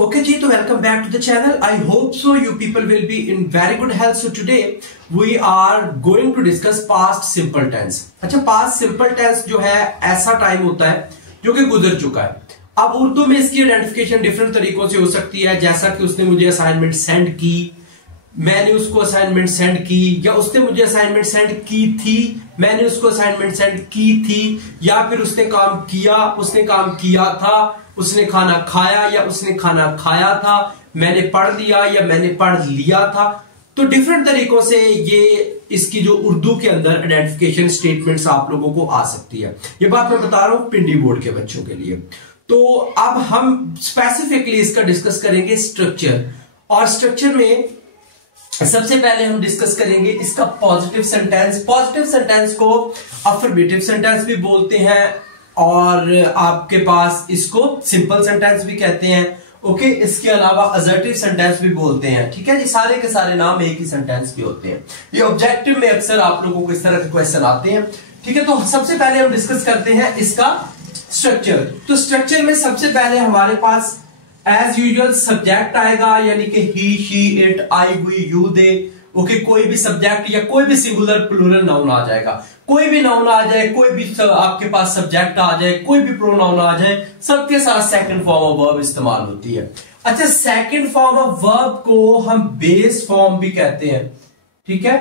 Okay ji, so welcome back to the channel. I hope so you people will be in very good health. So today we are going to discuss past simple tense. अच्छा, past simple tense जो है ऐसा time होता है जो कि गुजर चुका है. अब उर्दू में इसकी आइडेंटिफिकेशन डिफरेंट तरीकों से हो सकती है, जैसा कि उसने मुझे असाइनमेंट सेंड की, मैंने उसको असाइनमेंट सेंड की, या उसने मुझे असाइनमेंट सेंड की थी, मैंने उसको असाइनमेंट सेंड की थी, या फिर उसने काम किया, उसने काम किया था, उसने खाना खाया या उसने खाना खाया था, मैंने पढ़ लिया या मैंने पढ़ लिया था. तो डिफरेंट तरीकों से ये इसकी जो उर्दू के अंदर आइडेंटिफिकेशन स्टेटमेंट्स आप लोगों को आ सकती है. ये बात मैं बता रहा हूं पिंडी बोर्ड के बच्चों के लिए. तो अब हम स्पेसिफिकली इसका डिस्कस करेंगे स्ट्रक्चर, और स्ट्रक्चर में सबसे पहले हम डिस्कस करेंगे इसका पॉजिटिव सेंटेंस. पॉजिटिव सेंटेंस को अफर्मेटिव सेंटेंस भी बोलते हैं और आपके पास इसको सिंपल सेंटेंस भी कहते हैं. ओके, इसके अलावा असर्टिव सेंटेंस भी बोलते हैं. ठीक है जी, सारे के सारे नाम एक ही सेंटेंस के होते हैं. ये ऑब्जेक्टिव में अक्सर आप लोगों को इस तरह के क्वेश्चन आते हैं. ठीक है, तो सबसे पहले हम डिस्कस करते हैं इसका स्ट्रक्चर. तो स्ट्रक्चर में सबसे पहले हमारे पास एज यूजुअल सब्जेक्ट आएगा, यानी कि he, she, it, I, we, you, they. Okay, कोई भी सब्जेक्ट या कोई भी सिंगुलर प्लूरल नाउन आ जाएगा. कोई भी नाउन आ जाए, कोई भी आपके पास सब्जेक्ट आ जाए, कोई भी प्रोनाउन आ जाए, सबके साथ सेकंड फॉर्म ऑफ वर्ब इस्तेमाल होती है. अच्छा, सेकंड फॉर्म ऑफ वर्ब को हम बेस फॉर्म भी कहते हैं. ठीक है,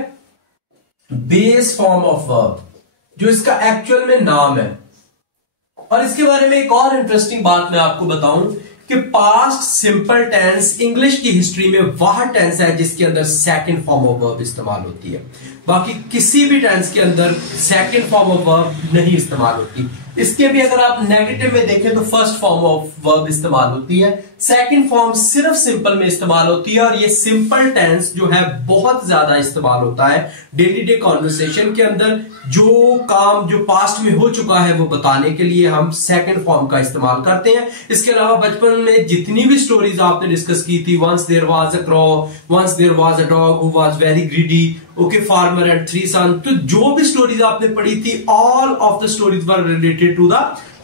बेस फॉर्म ऑफ वर्ब जो इसका एक्चुअल में नाम है. और इसके बारे में एक और इंटरेस्टिंग बात मैं आपको बताऊं कि पास्ट सिंपल टेंस इंग्लिश की हिस्ट्री में वह टेंस है जिसके अंदर सेकंड फॉर्म ऑफ वर्ब इस्तेमाल होती है. बाकी किसी भी टेंस के अंदर सेकंड फॉर्म ऑफ वर्ब नहीं इस्तेमाल होती. इसके भी अगर आप नेगेटिव में देखें तो फर्स्ट फॉर्म ऑफ वर्ब इस्तेमाल होती है, सेकंड फॉर्म सिर्फ सिंपल में इस्तेमाल होती है. और ये सिंपल टेंस जो है बहुत ज्यादा इस्तेमाल होता है डेली डे कॉन्वर्सेशन के अंदर. जो काम जो पास्ट में हो चुका है वो बताने के लिए हम सेकंड फॉर्म का इस्तेमाल करते हैं. इसके अलावा बचपन में जितनी भी स्टोरीज आपने डिस्कस की थी, once there was a crow, once there was a dog who was very greedy, okay, farmer and three son, तो जो भी स्टोरीज आपने पढ़ी थी all of the stories were related to the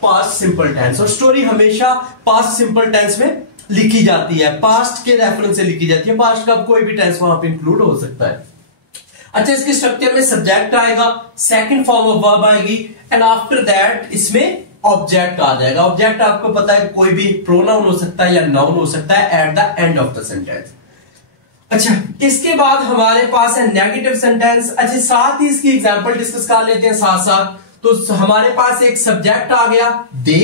past simple tense. और story हमेशा past simple tense में लिखी जाती है, पास्ट के रेफरेंस से लिखी जाती है. पास्ट का कोई भी टेंस वहां पे इंक्लूड हो सकता है. अच्छा, इसके स्ट्रक्चर में सब्जेक्ट आएगा, सेकंड फॉर्म ऑफ वर्ब आएगी, एंड आफ्टर दैट इसमें ऑब्जेक्ट आ जाएगा. ऑब्जेक्ट आपको पता है कोई भी प्रोनाउन हो सकता है या नाउन हो सकता है at the end of the sentence. अच्छा, इसके बाद हमारे पास है नेगेटिव सेंटेंस. अच्छा, साथ ही इसकी एग्जांपल डिस्कस कर लेते हैं साथ साथ. तो हमारे पास एक सब्जेक्ट आ गया दे,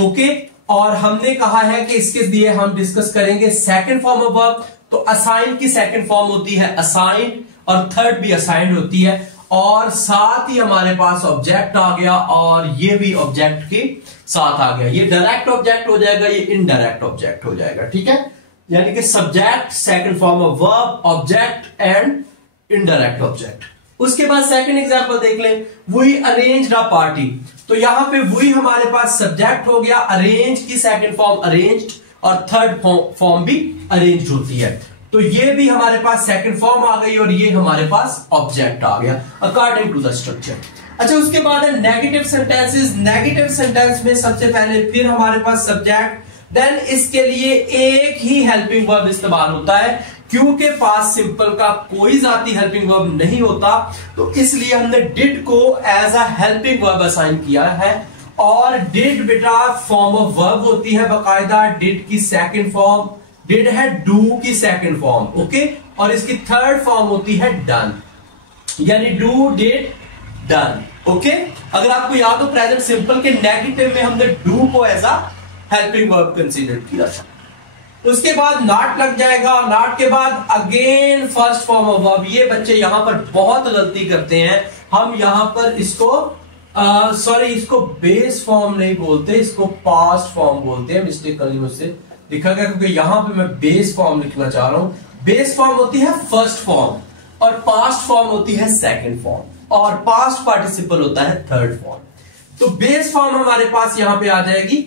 ओके, और हमने कहा है कि इसके लिए हम डिस्कस करेंगे सेकंड फॉर्म ऑफ वर्ब. तो असाइन की सेकंड फॉर्म होती है असाइन, और थर्ड भी असाइंड होती है. और साथ ही हमारे पास ऑब्जेक्ट आ गया, और ये भी ऑब्जेक्ट के साथ आ गया. ये डायरेक्ट ऑब्जेक्ट हो जाएगा, ये इनडायरेक्ट ऑब्जेक्ट हो जाएगा. ठीक है, यानी कि subject, second form of verb, object and indirect object. उसके बाद सेकंड एग्जांपल देख लें, वी अरेंज्ड अ पार्टी. तो यहां पे वी हमारे पास सब्जेक्ट हो गया, अरेंज की सेकंड फॉर्म अरेंज्ड, और थर्ड फॉर्म भी अरेंज्ड होती है. तो ये भी हमारे पास सेकंड फॉर्म आ गई, और ये हमारे पास ऑब्जेक्ट आ गया अकॉर्डिंग टू द स्ट्रक्चर. अच्छा, उसके बाद है नेगेटिव सेंटेंसेस. नेगेटिव सेंटेंस में सबसे पहले फिर हमारे पास सब्जेक्ट, देन इसके लिए एक ही हेल्पिंग वर्ब इस्तेमाल होता है, क्योंकि पास्ट सिंपल का कोई जाती हेल्पिंग वर्ब नहीं होता. तो इसलिए हमने डिड को as a helping verb assign किया है. और डिड बेटा फॉर्म ऑफ वर्ब होती है बाकायदा. डिड की सेकंड फॉर्म डिड है डू की सेकंड फॉर्म, ओके, और इसकी थर्ड फॉर्म होती है डन, यानी डू, डिड, डन. ओके, अगर आपको याद हो प्रेजेंट सिंपल के नेगेटिव में हमने डू को as a helping verb consider किया था. उसके बाद नॉट लग जाएगा. नॉट के बाद again first form of verb. ये बच्चे यहां पर बहुत गलती करते हैं. हम यहां पर इसको इसको बेस फॉर्म नहीं बोलते, इसको पास्ट फॉर्म बोलते हैं. मिस्टेकली मुझसे लिखा गया, क्योंकि यहां पे मैं बेस फॉर्म लिखना चाह रहा हूं. बेस फॉर्म होती है फर्स्ट फॉर्म, और पास्ट फॉर्म होती है सेकंड फॉर्म, और पास्ट पार्टिसिपल होता है थर्ड फॉर्म. तो बेस फॉर्म हमारे पास यहां पे आ जाएगी.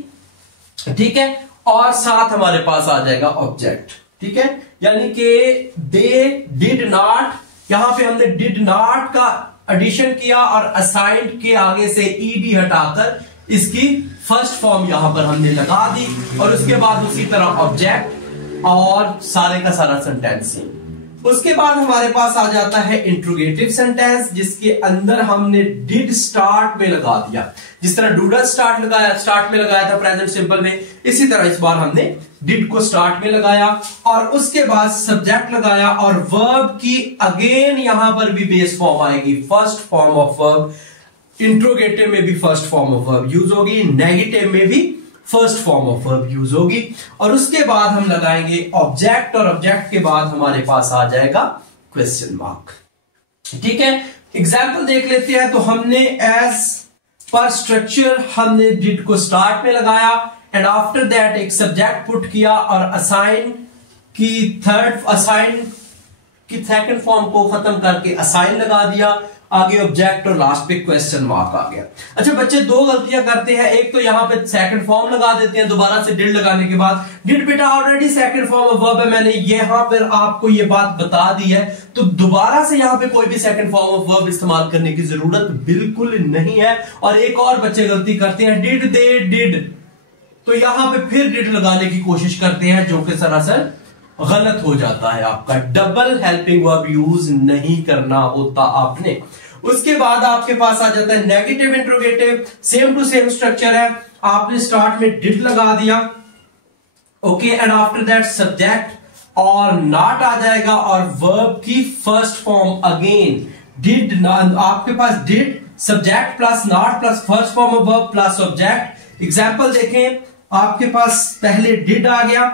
ठीक है, और साथ हमारे पास आ जाएगा ऑब्जेक्ट. ठीक है, यानी कि दे डिड नॉट, यहां पे हमने डिड नॉट का एडिशन किया और असाइंड के आगे से ईडी हटाकर इसकी फर्स्ट फॉर्म यहां पर हमने लगा दी और उसके बाद उसी तरह ऑब्जेक्ट और सारे का सारा सेंटेंस। उसके बाद हमारे पास आ जाता है इंट्रोगेटिव सेंटेंस, जिसके अंदर हमने डिड स्टार्ट में लगा दिया। जिस तरह डू डज स्टार्ट में लगाया था प्रेजेंट सिंपल में, इसी तरह इस बार हमने डिड को स्टार्ट में लगाया और उसके बाद सब्जेक्ट लगाया और वर्ब की अगेन यहां पर भी बेस फॉर्म आएगी, first form of verb. Interrogative में भी first form of verb use होगी, नेगेटिव में भी first form of verb use होगी और उसके बाद हम लगाएंगे ऑब्जेक्ट और ऑब्जेक्ट के बाद हमारे पास आ जाएगा क्वेश्चन मार्क। ठीक है, एग्जाम्पल देख लेते हैं। तो हमने एज पर स्ट्रक्चर हमने डिड को स्टार्ट में लगाया एंड आफ्टर दैट एक सब्जेक्ट पुट किया और असाइन की सेकंड फॉर्म को खत्म करके असाइन लगा दिया, आगे ऑब्जेक्ट और लास्ट पे क्वेश्चन मार्क आ गया। अच्छा बच्चे दो गलतियां करते हैं, एक तो यहां पे सेकंड फॉर्म लगा देते हैं दोबारा से डिड लगाने के बाद। डिड बेटा already second form of verb है, मैंने यहां पर आपको ये बात बता दी है, तो दोबारा से यहां पे कोई भी सेकंड फॉर्म ऑफ वर्ब इस्तेमाल करने की जरूरत बिल्कुल नहीं है। और एक और बच्चे गलती करते हैं, डिड दे डिड, तो यहां पे फिर डिड लगाने की कोशिश करते हैं, जो कि सरासर गलत हो जाता है। आपका डबल हेल्पिंग वर्ब यूज नहीं करना होता आपने। उसके बाद आपके पास आ जाता है negative interrogative, same to same structure है, आपने स्टार्ट में डिड लगा दिया, okay, and after that subject और नॉट आ जाएगा और वर्ब की फर्स्ट फॉर्म अगेन डिड। आपके पास did subject plus not plus first form of verb plus object. Example देखें, आपके पास पहले डिड आ गया,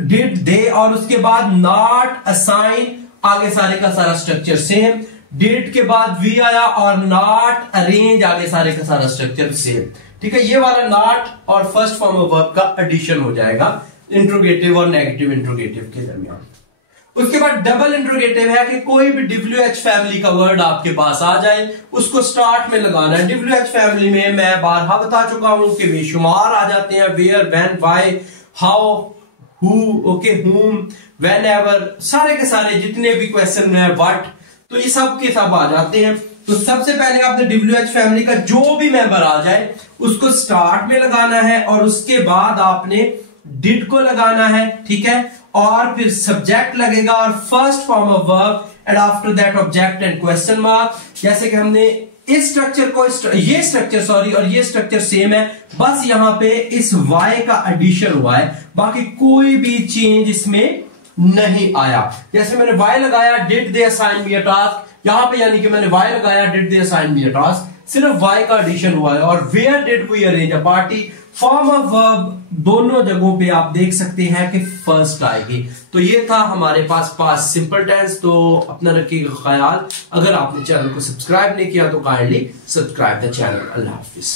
डिड दे और उसके बाद नॉट असाइन, आगे सारे का सारा स्ट्रक्चर सेम। डिड के बाद वी आया और नॉट अरेंज, आगे सारे का सारा स्ट्रक्चर सेम। ठीक है, ये वाला नॉट और फर्स्ट फॉर्म ऑफ वर्ब का एडिशन हो जाएगा इंट्रोगेटिव और नेगेटिव इंट्रोगेटिव के दरमियान। उसके बाद डबल इंट्रोगेटिव है कि कोई भी WH फैमिली का वर्ड आपके पास आ जाए उसको स्टार्ट में लगाना है। WH फैमिली में मैं बारहा बता चुका हूं कि बेशुमार आ जाते हैं, where, when, why, how, who, okay, whom, whenever, सारे के सारे जितने भी क्वेश्चन है, व्हाट, तो ये सब के सब आ जाते हैं। तो सबसे पहले आपने WH फैमिली का जो भी मेंबर आ जाए उसको स्टार्ट में लगाना है और उसके बाद आपने डिड को लगाना है, ठीक है, और फिर सब्जेक्ट लगेगा और first form of verb and after that object and question mark. जैसे कि हमने इस स्ट्रक्चर को ये स्ट्रक्चर और ये स्ट्रक्चर सेम है, बस यहां पे इस y का एडिशन हुआ है, बाकी कोई भी चेंज इसमें नहीं आया। जैसे मैंने y लगाया, did they assign me a task, यहां पे यानी कि मैंने y लगाया, did they assign me a task, सिर्फ y का एडिशन हुआ है। और where did we arrange a party, form of verb दोनों जगहों पे आप देख सकते हैं कि फर्स्ट आएगी। तो ये था हमारे पास पास्ट सिंपल टेंस। तो अपना रखिएगा ख्याल, अगर आपने चैनल को सब्सक्राइब नहीं किया तो kindly subscribe the channel. Allah Hafiz.